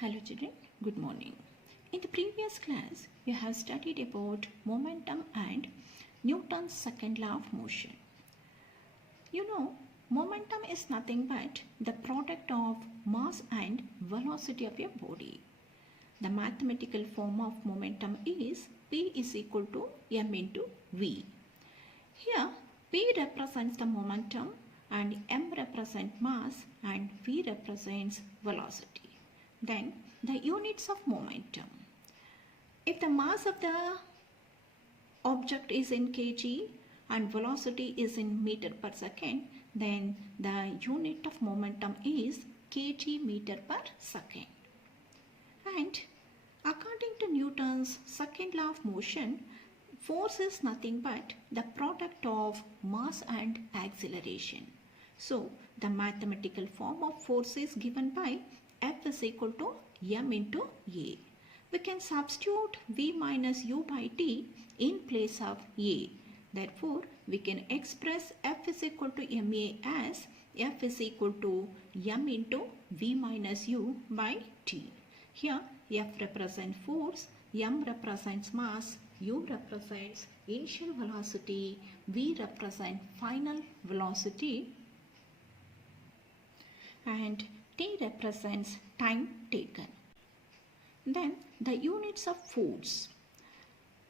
Hello children, good morning. In the previous class, we have studied about momentum and Newton's second law of motion. You know, momentum is nothing but the product of mass and velocity of a body. The mathematical form of momentum is P is equal to m into v. Here, P represents the momentum and m represents mass and v represents velocity. Then the units of momentum. If the mass of the object is in kg and velocity is in meter per second, then the unit of momentum is kg meter per second. And according to Newton's second law of motion, force is nothing but the product of mass and acceleration. So the mathematical form of force is given by F is equal to m into a. We can substitute v minus u by t in place of a. Therefore, we can express F is equal to ma as F is equal to m into v minus u by t. Here, F represents force, m represents mass, u represents initial velocity, v represents final velocity, and t represents time taken. Then the units of force.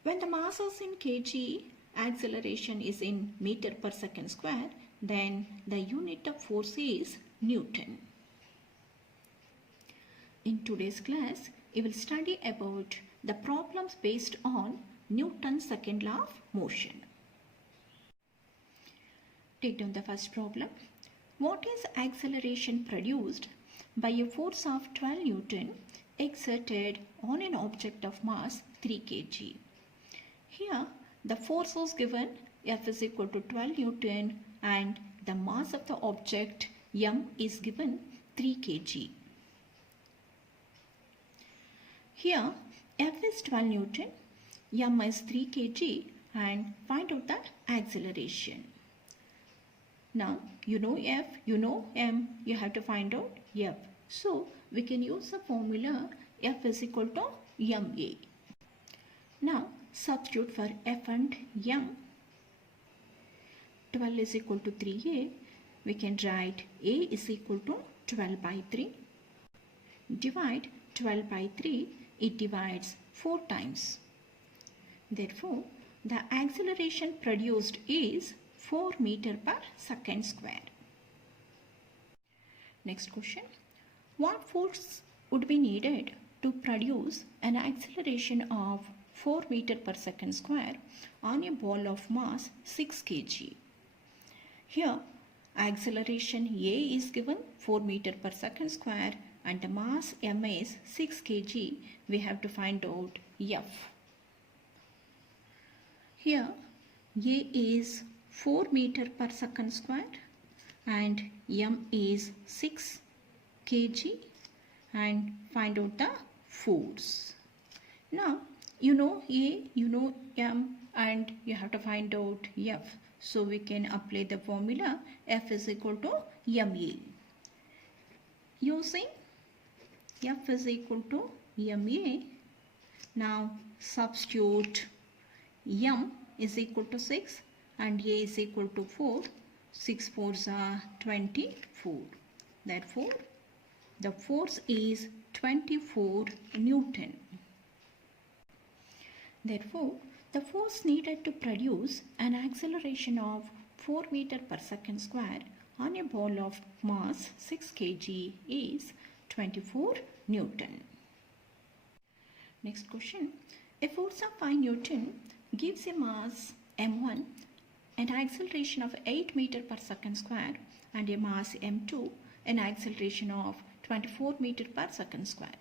When the mass is in kg, acceleration is in meter per second square, then the unit of force is Newton. In today's class, we will study about the problems based on Newton's second law of motion. Take down the first problem. What is acceleration produced by a force of 12 Newton exerted on an object of mass 3 kg? Here, the force was given F is equal to 12 Newton and the mass of the object m is given 3 kg. Here, F is 12 Newton, m is 3 kg and find out the acceleration. Now, you know F, you know m, you have to find out F. So, we can use the formula F is equal to ma. Now, substitute for F and m. 12 is equal to 3a. We can write a is equal to 12 by 3. Divide 12 by 3, it divides 4 times. Therefore, the acceleration produced is 4 meter per second square. Next question. What force would be needed to produce an acceleration of 4 meter per second square on a ball of mass 6 kg? Here, acceleration A is given 4 meter per second square and the mass m is 6 kg. We have to find out F. Here, A is 4 meter per second square and m is 6 kg and find out the force. Now, you know A, you know m and you have to find out F. So, we can apply the formula F is equal to ma. Using F is equal to ma, now substitute m is equal to 6 and a is equal to 4. 6 4s are 24. Therefore, the force is 24 Newton. Therefore, the force needed to produce an acceleration of 4 meter per second square on a ball of mass 6 kg is 24 Newton. Next question. A force of 5 Newton gives a mass m1 an acceleration of 8 meter per second square and a mass m2 an acceleration of 24 meter per second square.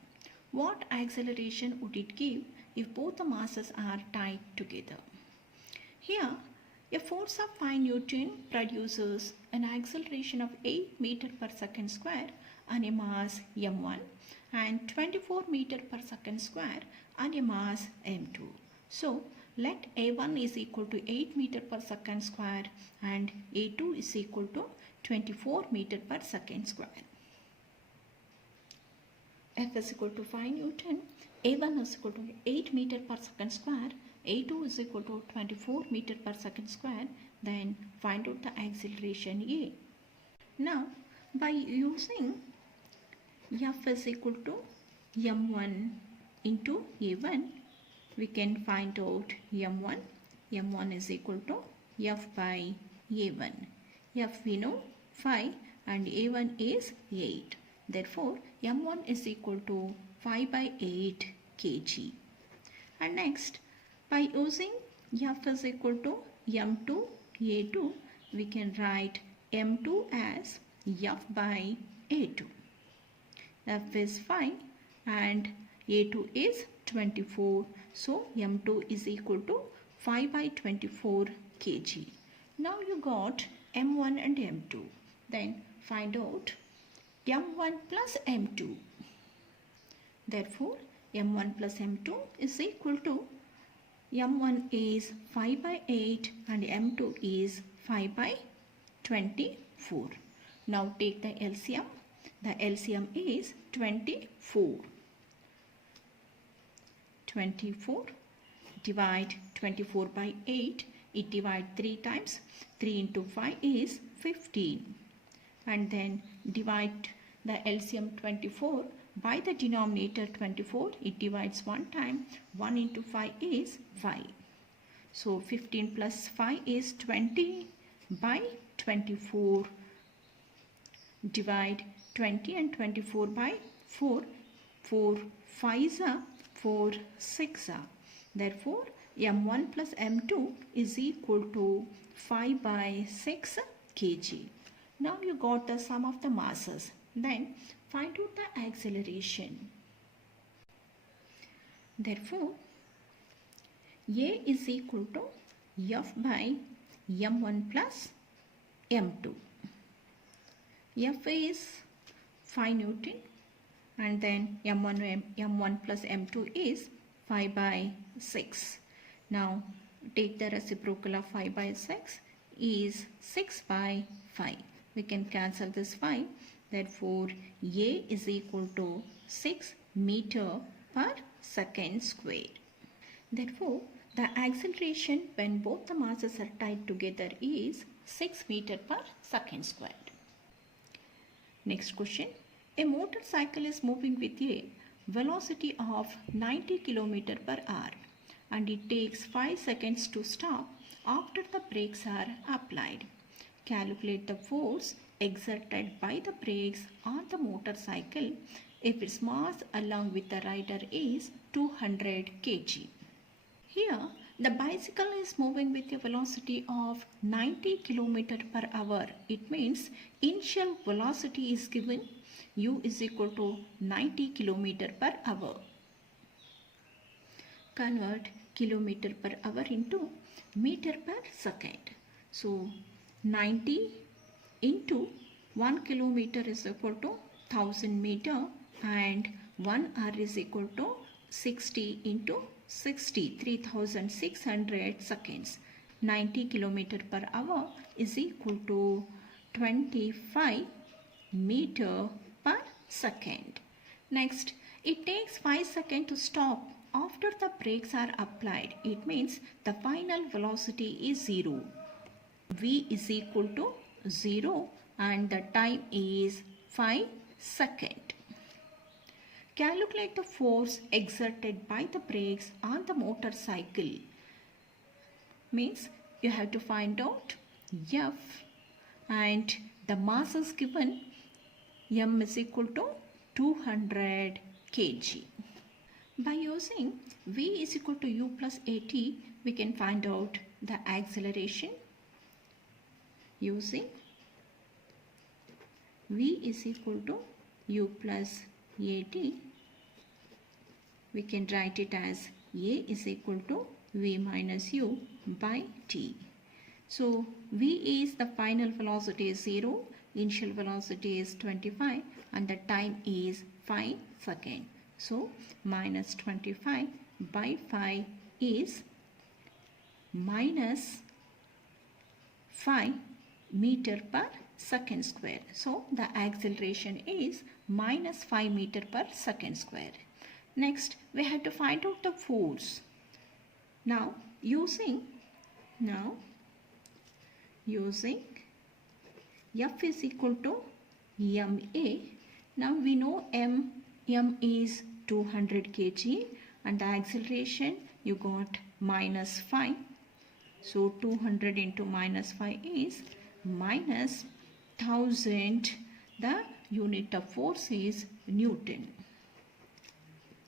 What acceleration would it give if both the masses are tied together? Here, a force of 5 Newton produces an acceleration of 8 meter per second square on a mass m1 and 24 meter per second square on a mass m2. So, let A1 is equal to 8 meter per second square and A2 is equal to 24 meter per second square. F is equal to 5 Newton, A1 is equal to 8 meter per second square, A2 is equal to 24 meter per second square. Then find out the acceleration A. Now by using F is equal to m1 into a1, we can find out m1. m1 is equal to f by a1. F we know 5 and a1 is 8. Therefore m1 is equal to 5 by 8 kg. And next, by using f is equal to m2 a2, we can write m2 as f by a2. F is 5 and A2 is 24. So M2 is equal to 5 by 24 kg. Now you got M1 and M2. Then find out M1 plus M2. Therefore M1 plus M2 is equal to M1 is 5 by 8 and M2 is 5 by 24. Now take the LCM. The LCM is 24. 24 divide 24 by 8. It divides 3 times. 3 into 5 is 15. And then divide the LCM 24 by the denominator 24. It divides 1 time. 1 into 5 is 5. So 15 plus 5 is 20 by 24. Divide 20 and 24 by 4. 4 5s are 4 6 are. Therefore m1 plus m2 is equal to 5 by 6 kg. Now you got the sum of the masses. Then find out the acceleration. Therefore A is equal to F by m1 plus m2. F is 5 Newton and then m1 plus m2 is 5 by 6. Now take the reciprocal of 5 by 6 is 6 by 5. We can cancel this 5. Therefore A is equal to 6 meter per second square. Therefore the acceleration when both the masses are tied together is 6 meter per second square. Next question. A motorcycle is moving with a velocity of 90 km per hour and it takes 5 seconds to stop after the brakes are applied. Calculate the force exerted by the brakes on the motorcycle if its mass along with the rider is 200 kg. Here the bicycle is moving with a velocity of 90 km per hour. It means initial velocity is given u is equal to 90 km per hour. Convert kilometer per hour into meter per second. So 90 into 1 kilometer is equal to 1000 meter and 1 hour is equal to 60 into 60, 3600 seconds. 90 km per hour is equal to 25 meter per second. Next, it takes 5 seconds to stop after the brakes are applied. It means the final velocity is 0. V is equal to 0 and the time is 5 seconds. Calculate the force exerted by the brakes on the motorcycle. Means you have to find out F and the mass is given M is equal to 200 kg. By using V is equal to U plus AT, we can find out the acceleration. Using V is equal to U plus AT, we can write it as A is equal to V minus U by T. So V is the final velocity is 0, initial velocity is 25 and the time is 5 seconds. So minus 25 by 5 is minus 5 meter per second square. So the acceleration is minus 5 meter per second square. Next, we have to find out the force. Now, using F is equal to ma. Now we know m is 200 kg and the acceleration you got minus 5. So 200 into minus 5 is minus 1000. The unit of force is Newton.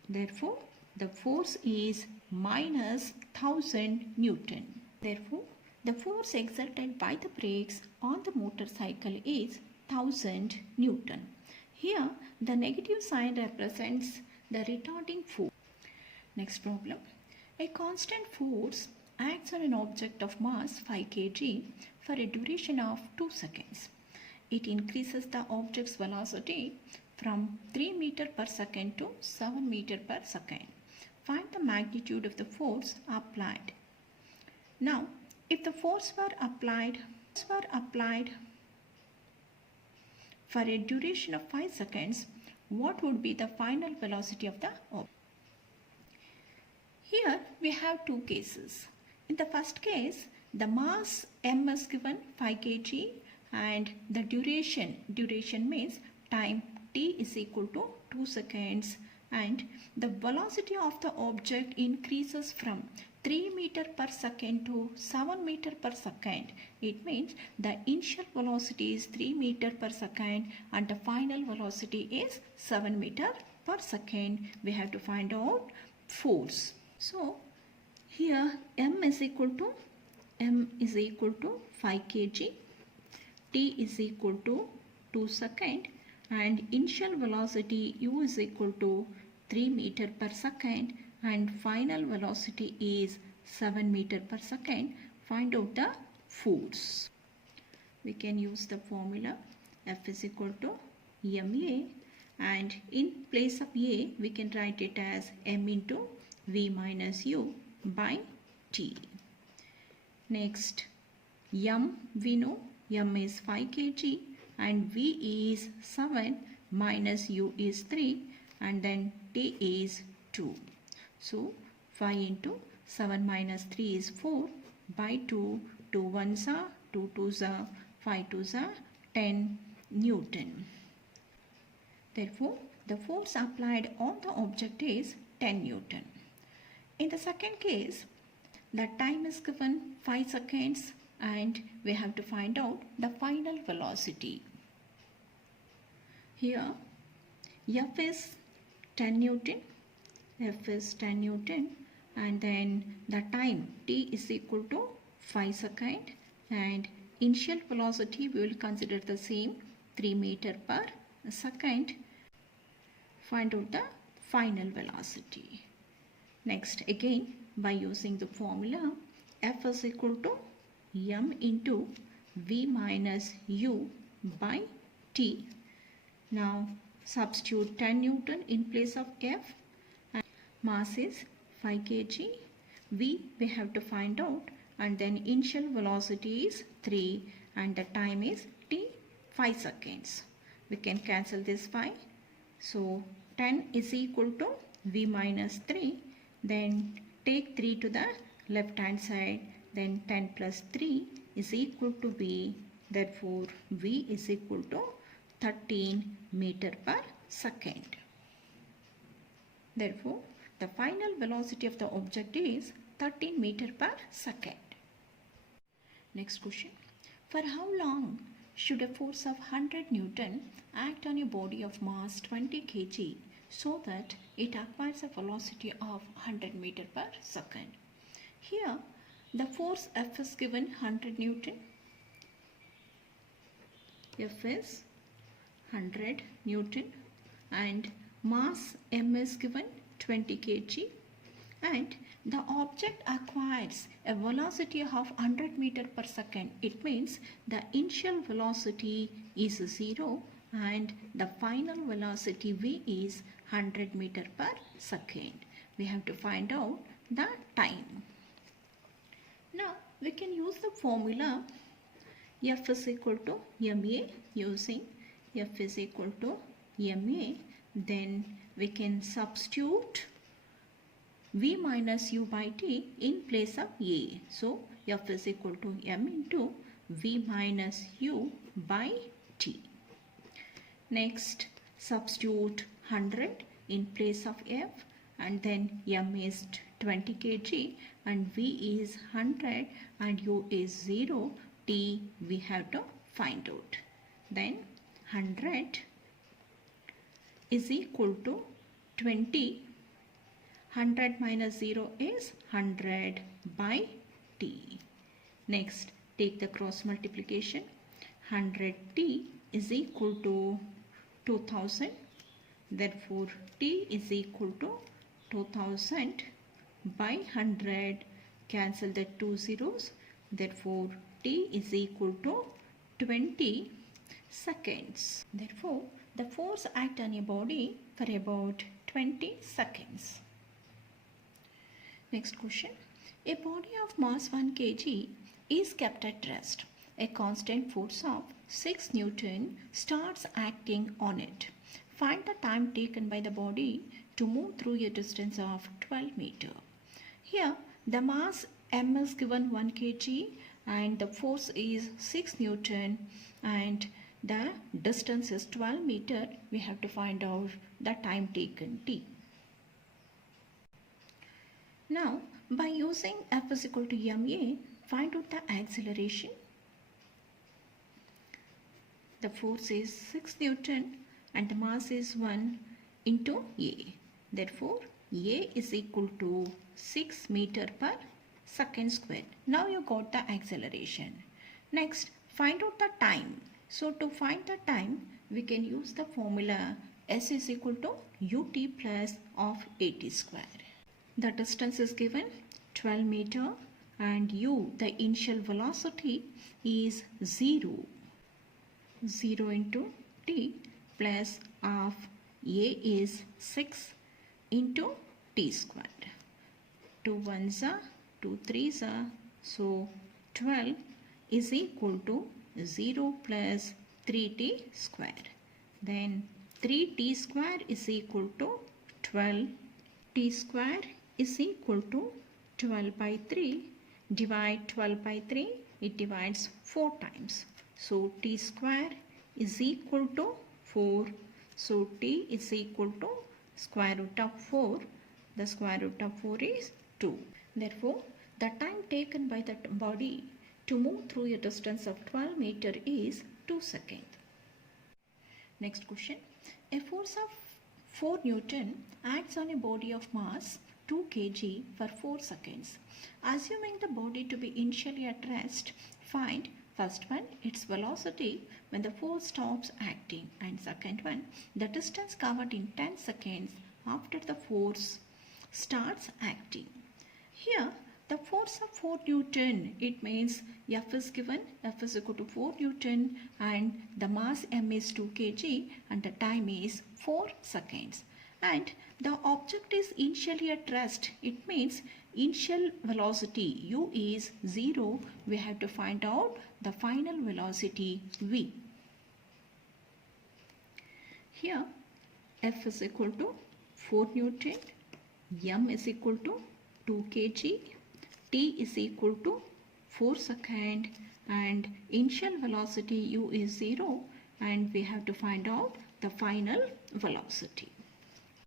Therefore, the force is minus 1000 Newton. Therefore, the force exerted by the brakes on the motorcycle is 1000 Newton. Here, the negative sign represents the retarding force. Next problem. A constant force acts on an object of mass 5 kg for a duration of 2 seconds. It increases the object's velocity from 3 meter per second to 7 meter per second. Find the magnitude of the force applied. Now, if the force were applied for a duration of 5 seconds, what would be the final velocity of the object? Here we have two cases. In the first case, the mass m is given 5 kg and the duration means time t is equal to 2 seconds, and the velocity of the object increases from 3 meter per second to 7 meter per second. It means the initial velocity is 3 meter per second and the final velocity is 7 meter per second. We have to find out force. So here m is equal to 5 kg, t is equal to 2 seconds, and initial velocity u is equal to 3 meter per second and final velocity is 7 meter per second. Find out the force. We can use the formula F is equal to ma, and in place of a we can write it as m into v minus u by t. Next, m we know m is 5 kg and v is 7 minus u is 3 and then t is 2. So 5 into 7 minus 3 is 4 by 2. 2 1s are 2 2s are 5 2s are 10 Newton. Therefore, the force applied on the object is 10 Newton. In the second case, the time is given 5 seconds and we have to find out the final velocity. Here, F is 10 Newton, and then the time t is equal to 5 seconds, and initial velocity we will consider the same 3 meter per second. Find out the final velocity. Next, again by using the formula F is equal to m into v minus u by t. Now substitute 10 Newton in place of F, and mass is 5 kg, v we have to find out, and then initial velocity is 3 and the time is t 5 seconds. We can cancel this 5. So 10 is equal to v minus 3, then take 3 to the left hand side, then 10 plus 3 is equal to v. Therefore v is equal to 13 meter per second. Therefore, the final velocity of the object is 13 meter per second. Next question. For how long should a force of 100 Newton act on a body of mass 20 kg so that it acquires a velocity of 100 meter per second? Here, the force F is given 100 Newton. F is 100 Newton and mass m is given 20 kg, and the object acquires a velocity of 100 meter per second. It means the initial velocity is 0 and the final velocity v is 100 meter per second. We have to find out the time. Now we can use the formula F is equal to ma, using F is equal to ma, then we can substitute v minus u by t in place of a. So f is equal to m into v minus u by t. Next, substitute 100 in place of f, and then m is 20 kg and v is 100 and u is 0. T we have to find out. Then 100 is equal to 20. 100 minus 0 is 100 by t. Next, take the cross multiplication. 100t is equal to 2000. Therefore, t is equal to 2000 by 100. Cancel the two zeros. Therefore, t is equal to 20 seconds. Therefore, the force acts on a body for about 20 seconds. Next question. A body of mass 1 kg is kept at rest. A constant force of 6 Newton starts acting on it. Find the time taken by the body to move through a distance of 12 meters. Here, the mass m is given 1 kg and the force is 6 Newton and the distance is 12 meters. We have to find out the time taken t. Now, by using F is equal to ma, find out the acceleration. The force is 6 Newton and the mass is 1 into a. Therefore, a is equal to 6 meter per second square. Now you got the acceleration. Next, find out the time. So, to find the time, we can use the formula S is equal to ut plus of at square. The distance is given 12 meter and u, the initial velocity, is 0. 0 into t plus of a is 6 into t squared. 2 ones are 2 3s are, so 12 is equal to 0 plus 3t square. Then 3t square is equal to 12. T square is equal to 12 by 3. Divide 12 by 3, it divides 4 times. So t square is equal to 4. So t is equal to square root of 4. The square root of 4 is 2. Therefore, the time taken by the body to move through a distance of 12 meters is 2 seconds. Next question. A force of 4 Newton acts on a body of mass 2 kg for 4 seconds. Assuming the body to be initially at rest, find first one its velocity when the force stops acting, and second one the distance covered in 10 seconds after the force starts acting. Here the force of 4 Newton, it means F is given, F is equal to 4 Newton and the mass m is 2 kg and the time is 4 seconds. And the object is initially at rest, it means initial velocity u is 0. We have to find out the final velocity v. Here F is equal to 4 Newton, m is equal to 2 kg, t is equal to 4 seconds and initial velocity u is 0 and we have to find out the final velocity.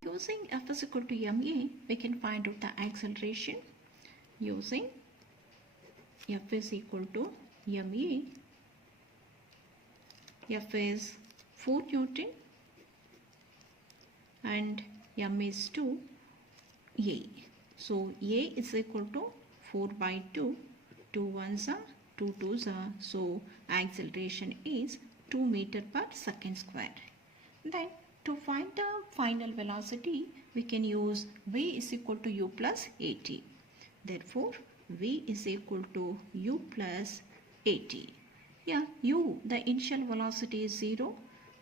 Using F is equal to ma, we can find out the acceleration using F is equal to ma. F is 4 Newton and m is 2 a. So a is equal to 4 by 2. 2 ones are 2 2s are. So acceleration is 2 meter per second square. Then to find the final velocity, we can use v is equal to u plus at. Therefore, v is equal to u plus at. Yeah, u, the initial velocity is 0.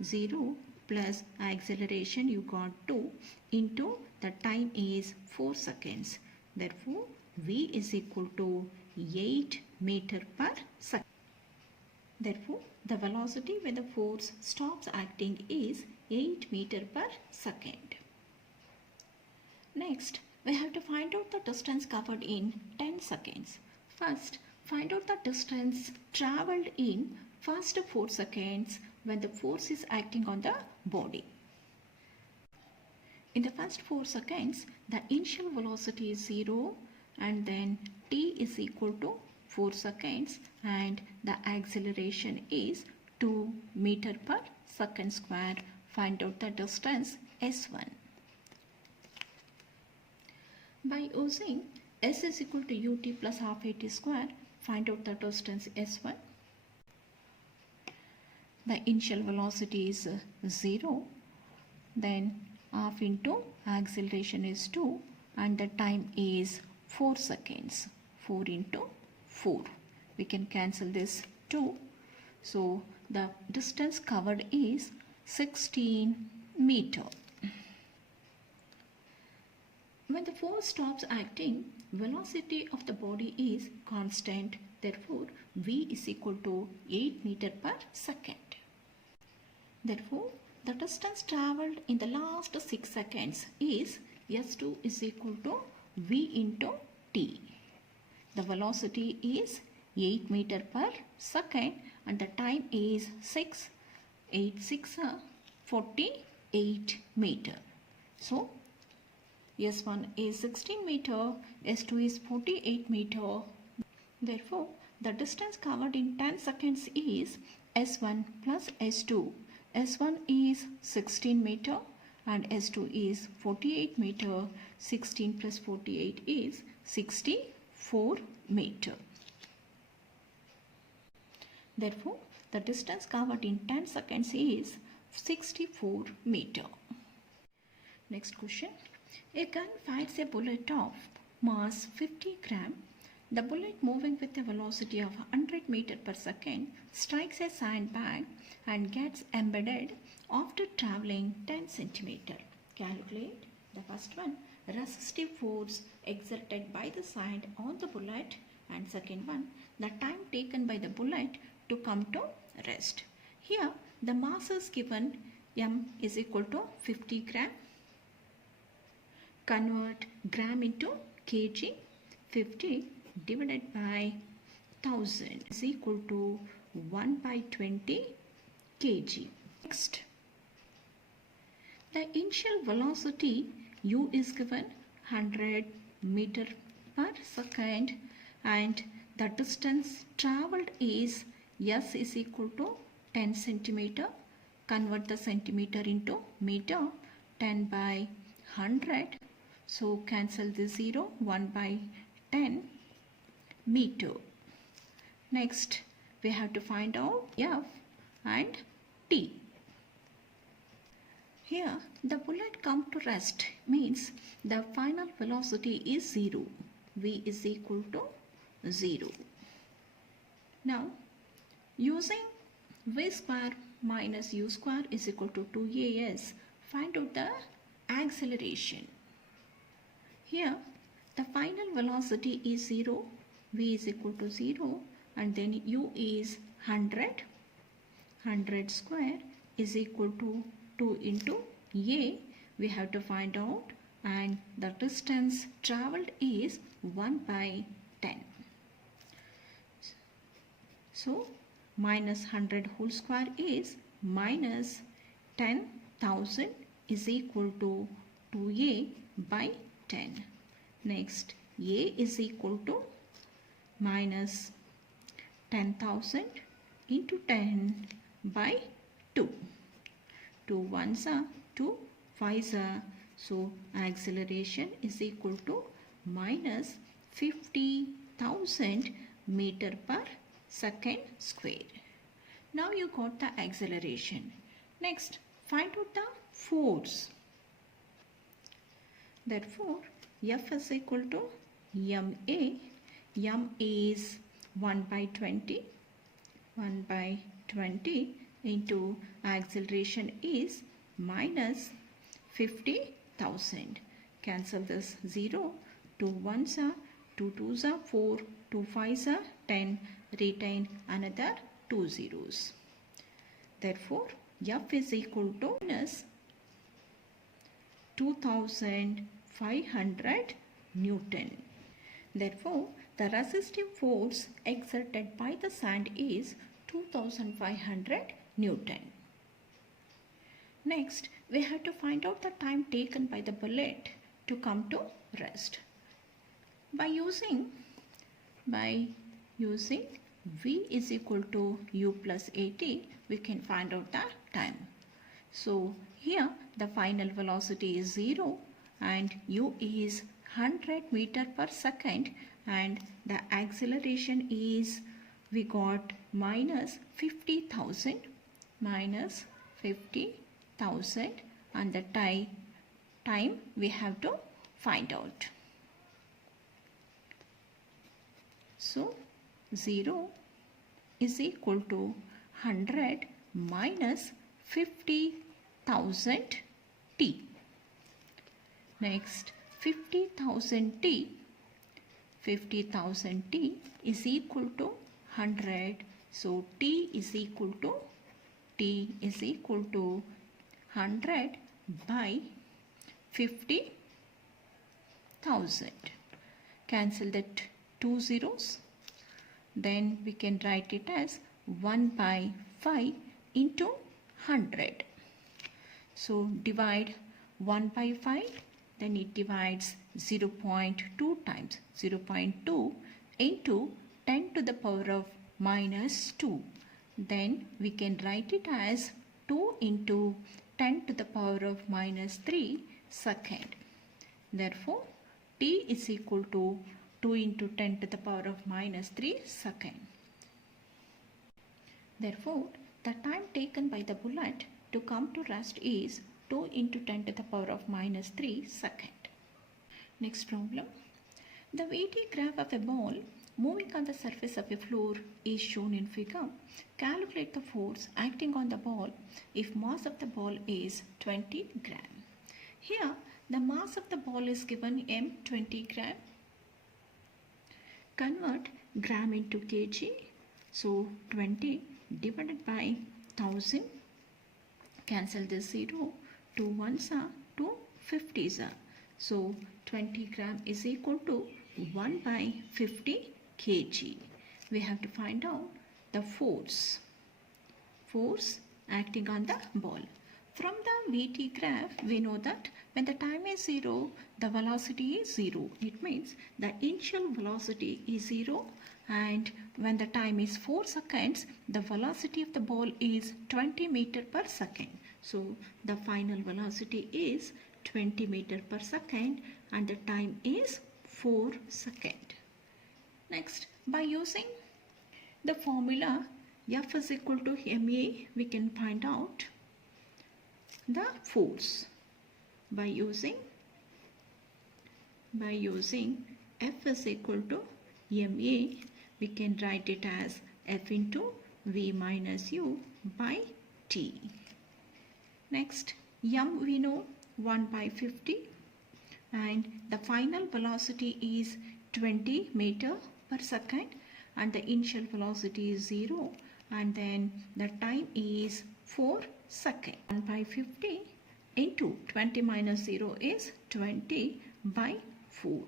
0 plus acceleration you got 2 into the time is 4 seconds. Therefore, v is equal to 8 meter per second. Therefore, the velocity when the force stops acting is 8 meter per second. Next, we have to find out the distance covered in 10 seconds. First, find out the distance traveled in first 4 seconds when the force is acting on the body. In the first 4 seconds, the initial velocity is 0 and then t is equal to 4 seconds and the acceleration is 2 meter per second square. Find out the distance s1. By using s is equal to ut plus half at square, find out the distance s1. The initial velocity is 0, then half into acceleration is 2 and the time is 4 seconds. 4 into 4. We can cancel this 2. So the distance covered is 16 meter. When the force stops acting, velocity of the body is constant. Therefore, v is equal to 8 meter per second. Therefore, the distance travelled in the last 6 seconds is s2 is equal to v into t. The velocity is 8 meter per second and the time is 48 meter. So, s1 is 16 meter, s2 is 48 meter. Therefore, the distance covered in 10 seconds is s1 plus s2. S1 is 16 meter and S2 is 48 meter. 16 plus 48 is 64 meter. Therefore, the distance covered in 10 seconds is 64 meter. Next question. A gun fires a bullet of mass 50 gram. The bullet, moving with a velocity of 100 meter per second, strikes a sandbag and gets embedded after traveling 10 centimeter. Calculate the first one, resistive force exerted by the sand on the bullet, and second one, the time taken by the bullet to come to rest. Here the mass is given, m is equal to 50 gram. Convert gram into kg. 50 divided by 1000 is equal to 1 by 20 kg. Next, the initial velocity u is given 100 meter per second and the distance travelled is s is equal to 10 centimeter. Convert the centimeter into meter. 10 by 100. So cancel the 0. 1 by 10 meter. Next, we have to find out f and t. Here the bullet come to rest means the final velocity is 0. V is equal to 0. Now using v square minus u square is equal to 2as, find out the acceleration. Here the final velocity is 0, v is equal to 0 and then u is 100. 100 square is equal to 2 into a. We have to find out, and the distance travelled is 1 by 10. So minus 100 whole square is minus 10,000 is equal to 2a by 10. Next, a is equal to minus 10,000 into 10 by 2. 2 ones are 2 5s are, so acceleration is equal to minus 50,000 meter per second square. Now you got the acceleration. Next, find out the force. Therefore, F is equal to ma. M is 1 by 20. 1 by 20 into acceleration is minus 50,000. Cancel this 0. 2 1s are 2 2s are 4. 2 5s are 10. Retain another 2 zeros. Therefore, F is equal to minus 2500 Newton. Therefore, the resistive force exerted by the sand is 2500 Newton. Next, we have to find out the time taken by the bullet to come to rest. By using V is equal to U plus AT, we can find out the time. So here the final velocity is 0 and U is 100 meter per second, and the acceleration is, we got minus 50,000 and the time we have to find out. So 0 is equal to 100 minus 50,000 T. Next, 50,000 T is equal to 100. So T is equal to 100 by 50,000. Cancel that 2 zeros. Then we can write it as 1 by 5 into 100. So divide 1 by 5, then it divides 0.2 times. 0.2 into 10 to the power of minus 2. Then we can write it as 2 into 10 to the power of minus 3 second. Therefore, T is equal to 2 into 10 to the power of minus 3 second. Therefore, the time taken by the bullet to come to rest is 2 into 10 to the power of minus 3 second. Next problem. The VT graph of a ball moving on the surface of a floor is shown in figure. Calculate the force acting on the ball if mass of the ball is 20 gram. Here, the mass of the ball is given m 20 gram. Convert gram into kg. So 20 divided by 1000. Cancel this 0. 2 ones are 2 50s are. So 20 gram is equal to 1 by 50 kg. We have to find out the force acting on the ball. From the VT graph, we know that when the time is 0, the velocity is 0. It means the initial velocity is 0, and when the time is 4 seconds, the velocity of the ball is 20 meter per second. So the final velocity is 20 meter per second and the time is 4 seconds. Next, by using the formula F is equal to ma, we can find out the force. By using F is equal to ma, we can write it as F into V minus U by T. Next, m we know 1 by 50 and the final velocity is 20 meter per second and the initial velocity is 0 and then the time is 4 seconds. 1 by 50 into 20 minus 0 is 20 by 4.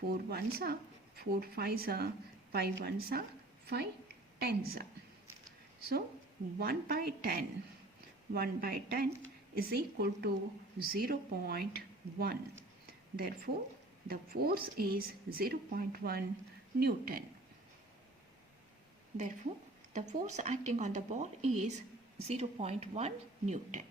4 ones are 4 fives are 5 ones are 5 tens are. So 1 by 10 is equal to 0.1. Therefore, the force is 0.1 Newton. Therefore, the force acting on the ball is 0.1 Newton.